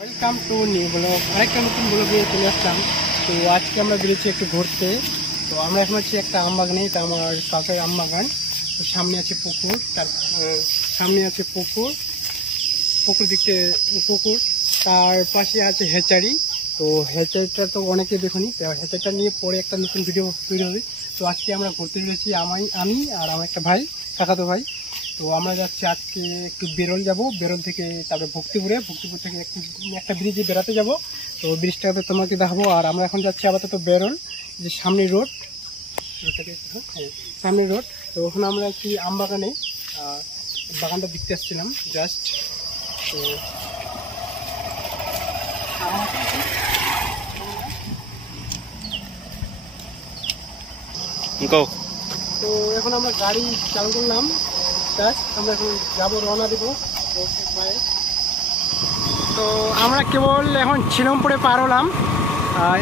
Welcome to new blog. আরেকটা নতুন ব্লগে চলে আসলাম। তো আজকে আমরা বেরিয়েছি একটু ঘুরতে। তো আমরা এখন হচ্ছে একটা আম বাগানে, এটা আমার কাকার আম বাগান। তো সামনে আছে পুকুর, তার সামনে আছে পুকুর দিকে পুকুর, তার পাশে আছে হেচারি। তো হেচারিটা তো অনেকে দেখুনি, হেচারিটা নিয়ে পরে একটা নতুন ভিডিও তৈরি হবে। তো আজকে আমরা ঘুরতে বেরিয়েছি, আমি আর আমার একটা ভাই, কাকাতো ভাই। তো আমরা যাচ্ছি আজকে একটু বেরোল থেকে তারপরে ভক্তিপুর থেকে একটা ব্রিজে বেড়াতে যাব। তো ব্রিজটাতে তোমাকে দেখাবো। আর আমরা এখন যাচ্ছি আপাতত বেরোল, যে সামনে রোড, হ্যাঁ সামনে রোড। তো ওখানে আমরা একটি আম বাগানে বাগানটা দেখতে আসছিলাম জাস্ট। তো তো এখন আমরা গাড়ি চালু করলাম, আমরা এখন যাবো, রওনা দেবো। তো আমরা কেবল এখন ছিলমপুরে পার হলাম,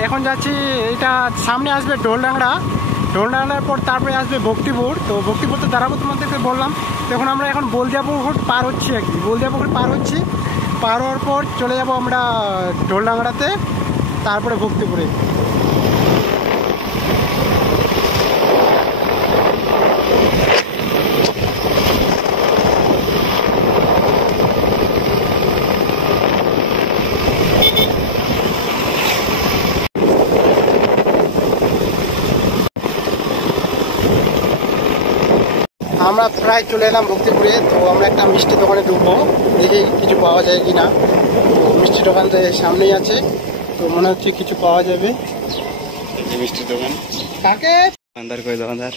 এখন যাচ্ছি, এটা সামনে আসবে ঢোলডাংরার পর তারপরে আসবে ভক্তিপুর। তো ভক্তিপুর তো দাঁড়াবো, তোমাদেরকে বললাম। তো আমরা এখন বলদিয়াপুর পার হচ্ছি আর কি, বলদিয়াপুর পার হওয়ার পর চলে যাব আমরা ঢোলডাংরাতে, তারপরে ভক্তিপুরে। আমরা প্রায় চলে এলাম ভক্তিপুরে। তো আমরা একটা মিষ্টি দোকানে ঢুকবো, দেখি কিছু পাওয়া যায় কিনা। তো মিষ্টি দোকানটা সামনেই আছে, তো মনে হচ্ছে কিছু পাওয়া যাবে। মিষ্টি দোকান কাকে দোকানদার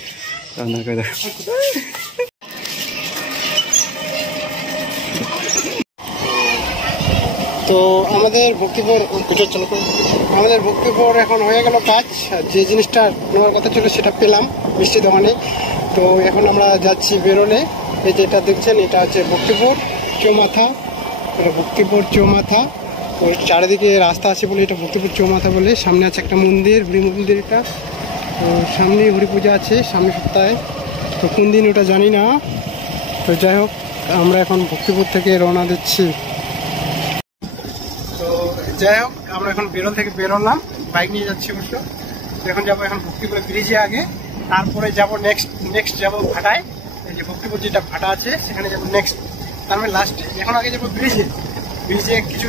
তো আমাদের ভক্তিপুর এখন হয়ে গেল কাজ। যে জিনিসটা নেওয়ার কথা ছিল সেটা পেলাম মিষ্টি দোকানে। তো এখন আমরা যাচ্ছি বেরোলে। এই যেটা দেখছেন, এটা হচ্ছে ভক্তিপুর চৌমাথা। ওর চারিদিকে রাস্তা আছে বলে এটা ভক্তিপুর চৌমাথা বলে। সামনে আছে একটা মন্দির, হরি মন্দির। এটা তো সামনে হরি পূজা আছে সামনের সপ্তাহে, তো কোন দিন ওটা জানি না। তো যাই হোক, আমরা এখন ভক্তিপুর থেকে রওনা দিচ্ছি। তো যাই হোক, আমরা এখন বেরোল থেকে বেরোলাম, বাইক নিয়ে যাচ্ছি অবশ্য। তো এখন যাবো এখন ভক্তিপুর ব্রিজে আগে, তারপরে যাবো নেক্সট যাবো ভাটায়। এই যে ভক্তিপুর যেটা ভাটা আছে সেখানে যাবো নেক্সট, তারপরে লাস্টে। এখন আগে যাবো ব্রিজে কিছু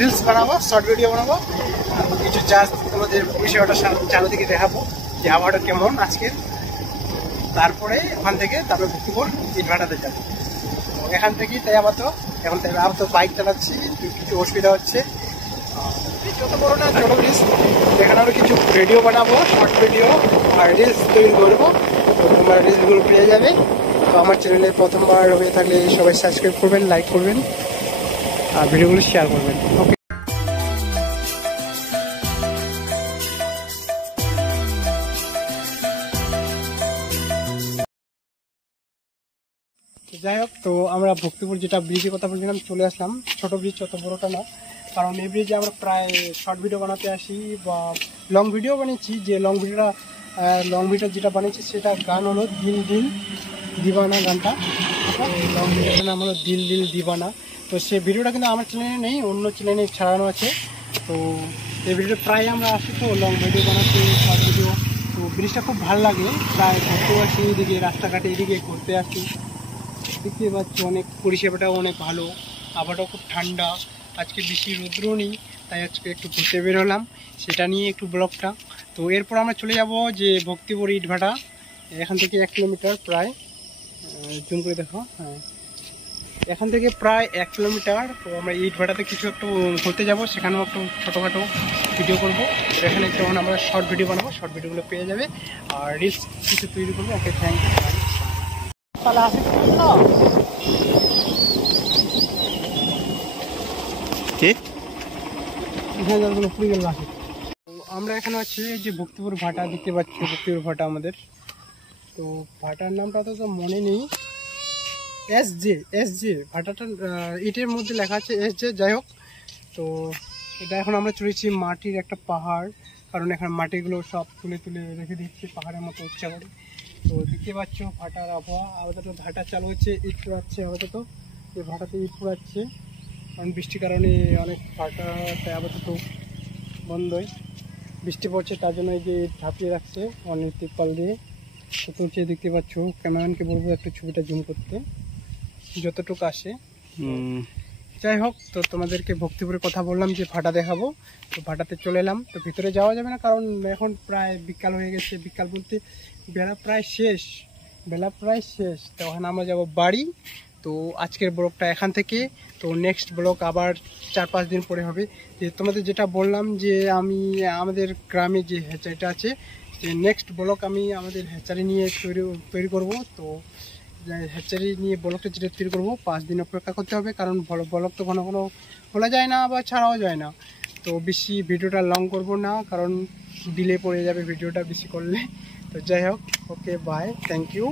রিলস বানাবো, শর্ট ভিডিও বানাবো, আর কিছু জাস্ট আমাদের বিষয়টা চারিদিকে দেখাবো যে আবহাওয়াটা কেমন আজকে। তারপরে ওখান থেকে তারপরে ভক্তিপুর এই ভাটাতে যাবো। এখান থেকেই তাই আবার তো বাইক চালাচ্ছি, কিছু অসুবিধা হচ্ছে। যত বড় না ছোটো রিলস দেখানোর কিছু ভিডিও বানাবো, শর্ট ভিডিও আর রিলস তৈরি করবো। তো তোমরা রিলসগুলো পেয়ে যাবে। তো আমার চ্যানেলে প্রথমবার হয়ে থাকলে সবাই সাবস্ক্রাইব করবেন, লাইক করবেন আর ভিডিওগুলো শেয়ার করবেন। ওকে, যাই হোক, তো আমরা ভক্তিপুর যেটা ব্রিজের কথা বলছিলাম চলে আসলাম। ছোট ব্রিজ, অত বড়টা না, কারণ এই ব্রিজে আমরা প্রায় শর্ট ভিডিও বানাতে আসি বা লং ভিডিও বানিয়েছি। যে লং ভিডিও যেটা বানিয়েছি সেটা গান হলো দিল দিল দিবানা গানটা। লং ভিডিওটার নাম হলো দিল দিল দিবানা। তো সেই ভিডিওটা কিন্তু আমার চ্যানেলে নেই, অন্য চ্যানেলে ছাড়ানো আছে। তো এই ভিডিওটা প্রায় আমরা আসি তো লং ভিডিও বানাতে, শর্ট ভিডিও। তো ব্রিজটা খুব ভালো লাগে, প্রায় ঘুরতেও আসি এদিকে, রাস্তাঘাটে এদিকে ঘুরতে আসি। দেখতে পাচ্ছি অনেক পরিষেবাটাও অনেক ভালো, আবহাওয়াটাও খুব ঠান্ডা। আজকে বেশি রৌদ্র নেই, তাই আজকে একটু ঘুরতে বেরোলাম, সেটা নিয়ে একটু ব্লগটা। তো এরপর আমরা চলে যাব যে ভক্তিপুর ইটভাটা, এখান থেকে 1 কিলোমিটার প্রায়, জুম করে দেখো, হ্যাঁ এখান থেকে প্রায় 1 কিলোমিটার। তো আমরা ইটভাটাতে কিছু একটু ঘুরতে যাব, সেখানেও একটু ছোটোখাটো ভিডিও করবো। এখানে যখন আমরা শর্ট ভিডিও বানাবো, শর্ট ভিডিওগুলো পেয়ে যাবে, আর রিলস কিছু তৈরি করবো। ওকে, থ্যাংক ইউ। আমরা এখানে আছি যে ভক্তিপুর ভাটা দেখতে পাচ্ছি, ভক্তিপুর ভাটা আমাদের। তো ভাটার নামটা তো মনে নেই, এস জে ভাটাটা ইটের মধ্যে লেখা আছে SJ। যাই হোক, তো এটা এখন আমরা চলেছি মাটির একটা পাহাড়, কারণ এখানে মাটিগুলো সব তুলে রেখে দিচ্ছে পাহাড়ের মতো উচ্চা করে। তো দেখতে পাচ্ছ ভাটার আবহাওয়া, আপাতত ভাটা চালু হচ্ছে, ইট পোড়াচ্ছে আপাতত। এই ভাটাতে ইট পোড়াচ্ছে, কারণ বৃষ্টির কারণে অনেক ফাটাটা আপাতত বন্ধই। বৃষ্টি পড়ছে তার জন্য এই যে ঝাঁপিয়ে রাখছে অনেক তিরপল দিয়ে। তো তুলছে দেখতে পাচ্ছ, ক্যামেরাম্যানকে বলবো একটু ছবিটা জুম করতে যতটুকু আসে। যাই হোক, তো তোমাদেরকে ভক্তিপুরে কথা বললাম যে ভাটা দেখাবো, তো ভাটাতে চলে এলাম। তো ভিতরে যাওয়া যাবে না কারণ এখন প্রায় বিকাল হয়ে গেছে, বিকাল বলতে বেলা প্রায় শেষ। তো ওখানে আমরা যাবো বাড়ি। তো আজকের ব্লগটা এখান থেকে, তো নেক্সট ব্লগ আবার 4-5 দিন পরে হবে। যে তোমাদের যেটা বললাম যে আমি আমাদের গ্রামে যে হ্যাচারিটা আছে, যে নেক্সট ব্লগ আমি আমাদের হ্যাচারি নিয়ে তৈরি করব। তো হ্যাচারি নিয়ে ব্লগটা যেটা তৈরি করবো 5 দিন অপেক্ষা করতে হবে, কারণ ব্লগ তো ঘন ঘন খোলা যায় না বা ছাড়াও যায় না। তো বেশি ভিডিওটা লং করব না, কারণ ডিলে পড়ে যাবে ভিডিওটা বেশি করলে। তো যাই হোক, ওকে বাই, থ্যাংক ইউ।